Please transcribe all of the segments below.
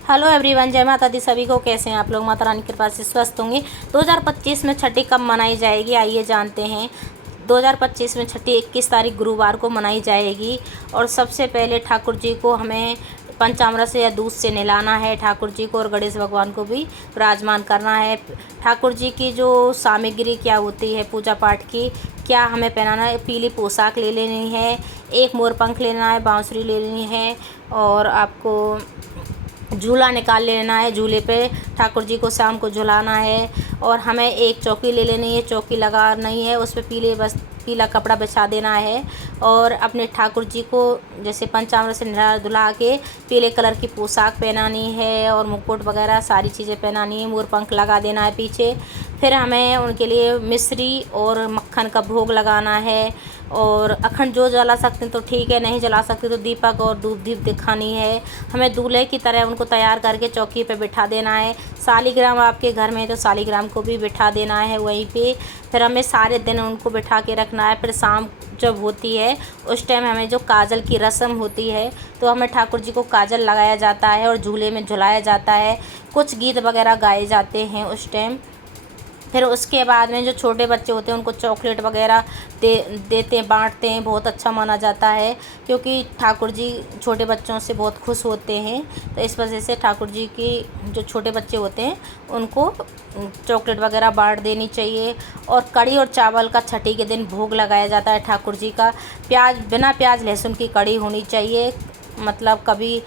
Hello everyone, जय माता दी सभी को। कैसे हैं आप लोग? माता रानी की कृपा से स्वस्थ होंगे। 2025 में छठी कब मनाई जाएगी, आइए जानते हैं। 2025 में छठी 21 तारीख गुरुवार को मनाई जाएगी। और सबसे पहले ठाकुर जी को हमें पंचामृत से या दूध से नहलाना है। ठाकुर जी को और गणेश भगवान को भी विराजमान करना है। ठाकुर जी की जो सामग्री क्या होती है पूजा पाठ की, क्या हमें पहनाना है? पीली पोशाक ले लेनी है, एक मोरपंख लेना है, बांसुरी ले लेनी है, और आपको झूला निकाल लेना है। झूले पे ठाकुर जी को शाम को झुलाना है। और हमें एक चौकी ले लेनी है, चौकी लगा नहीं है, उस पर पीला कपड़ा बिछा देना है। और अपने ठाकुर जी को जैसे पंचामृत से नहला धुला के पीले कलर की पोशाक पहनानी है, और मुकुट वगैरह सारी चीज़ें पहनानी है। मोरपंख लगा देना है पीछे। फिर हमें उनके लिए मिश्री और मक्खन का भोग लगाना है। और अखंड जो जला सकते हैं तो ठीक है, नहीं जला सकते तो दीपक और धूप दीप दिखानी है। हमें दूल्हे की तरह उनको तैयार करके चौकी पे बिठा देना है। सालीग्राम आपके घर में है तो सालीग्राम को भी बिठा देना है वहीं पे। फिर हमें सारे दिन उनको बिठा के रखना है। फिर शाम जब होती है उस टाइम हमें जो काजल की रस्म होती है, तो हमें ठाकुर जी को काजल लगाया जाता है और झूले में झुलाया जाता है। कुछ गीत वगैरह गाए जाते हैं उस टाइम। फिर उसके बाद में जो छोटे बच्चे होते हैं उनको चॉकलेट वगैरह देते हैं, बांटते हैं। बहुत अच्छा माना जाता है, क्योंकि ठाकुर जी छोटे बच्चों से बहुत खुश होते हैं। तो इस वजह से ठाकुर जी की जो छोटे बच्चे होते हैं उनको चॉकलेट वगैरह बांट देनी चाहिए। और कढ़ी और चावल का छठी के दिन भोग लगाया जाता है ठाकुर जी का। बिना प्याज लहसुन की कढ़ी होनी चाहिए। मतलब कभी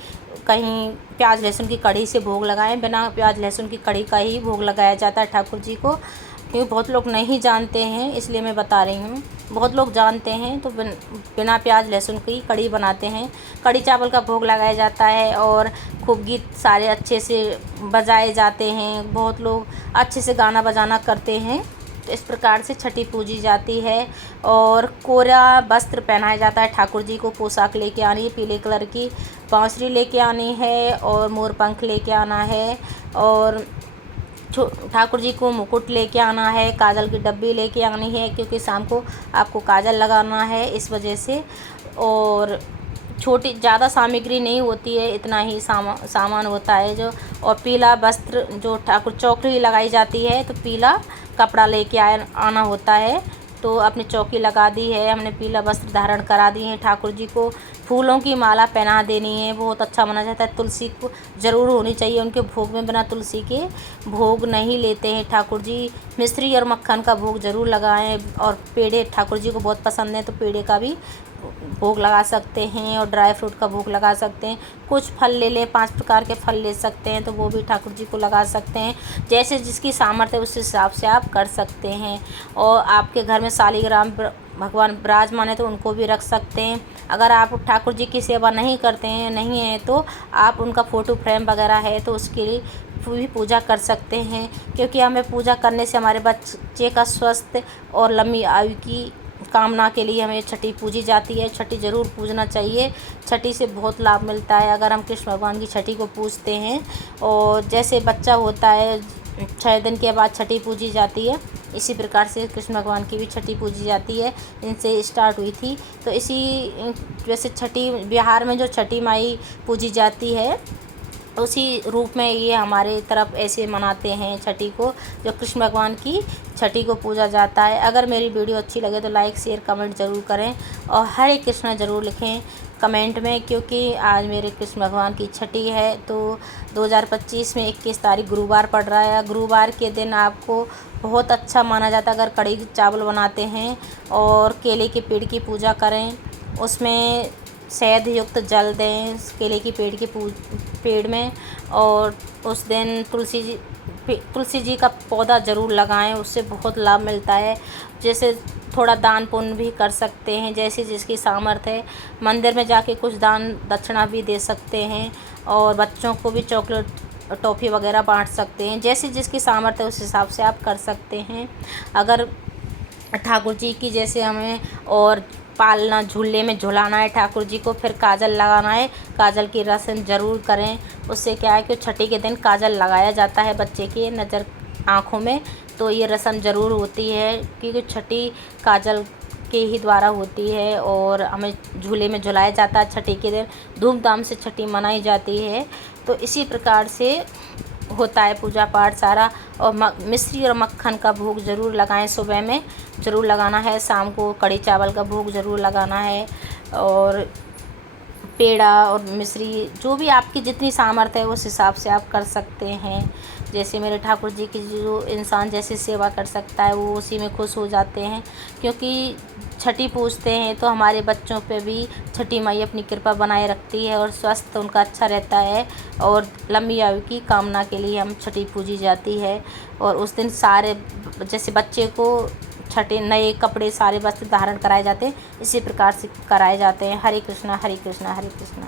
कहीं प्याज लहसुन की कढ़ी से भोग लगाएं, बिना प्याज लहसुन की कढ़ी का ही भोग लगाया जाता है ठाकुर जी को। क्योंकि बहुत लोग नहीं जानते हैं, इसलिए मैं बता रही हूँ। बहुत लोग जानते हैं तो बिना प्याज लहसुन की कढ़ी बनाते हैं। कढ़ी चावल का भोग लगाया जाता है, और खूब गीत सारे अच्छे से बजाए जाते हैं। बहुत लोग अच्छे से गाना बजाना करते हैं। तो इस प्रकार से छठी पूजी जाती है। और कोरा वस्त्र पहनाया जाता है ठाकुर जी को। पोशाक लेके आनी है पीले कलर की, बांसुरी लेके आनी है, और मोरपंख लेके आना है। और ठाकुर जी को मुकुट लेके आना है, काजल की डब्बी लेके आनी है, क्योंकि शाम को आपको काजल लगाना है इस वजह से। और छोटी ज़्यादा सामग्री नहीं होती है, इतना ही सामान होता है जो। और पीला वस्त्र जो ठाकुर चौकी लगाई जाती है तो पीला कपड़ा लेके आना होता है। तो अपनी चौकी लगा दी है हमने, पीला वस्त्र धारण करा दिए हैं ठाकुर जी को। फूलों की माला पहना देनी है, बहुत अच्छा माना जाता है। तुलसी को ज़रूर होनी चाहिए उनके भोग में, बिना तुलसी के भोग नहीं लेते हैं ठाकुर जी। मिश्री और मक्खन का भोग ज़रूर लगाएं। और पेड़े ठाकुर जी को बहुत पसंद है, तो पेड़े का भी भोग लगा सकते हैं, और ड्राई फ्रूट का भोग लगा सकते हैं। कुछ फल ले लें, 5 प्रकार के फल ले सकते हैं, तो वो भी ठाकुर जी को लगा सकते हैं। जैसे जिसकी सामर्थ्य उस हिसाब से आप कर सकते हैं। और आपके घर में सालीग्राम भगवान विराजमान है तो उनको भी रख सकते हैं। अगर आप ठाकुर जी की सेवा नहीं करते हैं, नहीं है, तो आप उनका फ़ोटो फ्रेम वगैरह है तो उसके लिए भी पूजा कर सकते हैं। क्योंकि हमें पूजा करने से हमारे बच्चे का स्वस्थ और लंबी आयु की कामना के लिए हमें छठी पूजी जाती है। छठी ज़रूर पूजना चाहिए। छठी से बहुत लाभ मिलता है अगर हम कृष्ण भगवान की छठी को पूजते हैं। और जैसे बच्चा होता है 6 दिन के बाद छठी पूजी जाती है, इसी प्रकार से कृष्ण भगवान की भी छठी पूजी जाती है। इनसे स्टार्ट हुई थी। तो इसी वैसे छठी बिहार में जो छठी माई पूजी जाती है, उसी रूप में ये हमारे तरफ ऐसे मनाते हैं छठी को, जो कृष्ण भगवान की छठी को पूजा जाता है। अगर मेरी वीडियो अच्छी लगे तो लाइक शेयर कमेंट ज़रूर करें, और हरे कृष्ण ज़रूर लिखें कमेंट में, क्योंकि आज मेरे कृष्ण भगवान की छठी है। तो 2025 में 21 तारीख गुरुवार पड़ रहा है। गुरुवार के दिन आपको बहुत अच्छा माना जाता है अगर कढ़ी चावल बनाते हैं और केले के पेड़ की पूजा करें, उसमें शहद युक्त जल दें केले की पेड़ में। और उस दिन तुलसी जी का पौधा ज़रूर लगाएं, उससे बहुत लाभ मिलता है। जैसे थोड़ा दान पुण्य भी कर सकते हैं, जैसे जिसकी सामर्थ्य है। मंदिर में जाके कुछ दान दक्षिणा भी दे सकते हैं, और बच्चों को भी चॉकलेट टॉफ़ी वगैरह बांट सकते हैं। जैसे जिसकी सामर्थ्य है उस हिसाब से आप कर सकते हैं। अगर ठाकुर जी की जैसे हमें और पालना, झूले में झुलाना है ठाकुर जी को, फिर काजल लगाना है, काजल की रस्म ज़रूर करें। उससे क्या है कि छठी के दिन काजल लगाया जाता है बच्चे की नज़र आँखों में, तो ये रस्म ज़रूर होती है, क्योंकि छठी काजल के ही द्वारा होती है और हमें झूले में झुलाया जाता है। छठी के दिन धूमधाम से छठी मनाई जाती है। तो इसी प्रकार से होता है पूजा पाठ सारा। और मिश्री और मक्खन का भोग ज़रूर लगाएं, सुबह में ज़रूर लगाना है, शाम को कढ़ी चावल का भोग ज़रूर लगाना है। और पेड़ा और मिश्री जो भी आपकी जितनी सामर्थ्य है उस हिसाब से आप कर सकते हैं। जैसे मेरे ठाकुर जी की जो इंसान जैसे सेवा कर सकता है वो उसी में खुश हो जाते हैं, क्योंकि छठी पूजते हैं तो हमारे बच्चों पे भी छठी माई अपनी कृपा बनाए रखती है और स्वास्थ्य उनका अच्छा रहता है। और लंबी आयु की कामना के लिए हम छठी पूजी जाती है। और उस दिन सारे जैसे बच्चे को छठे नए कपड़े सारे वस्त्र धारण कराए जाते हैं, इसी प्रकार से कराए जाते हैं। हरे कृष्णा हरे कृष्णा हरे कृष्णा।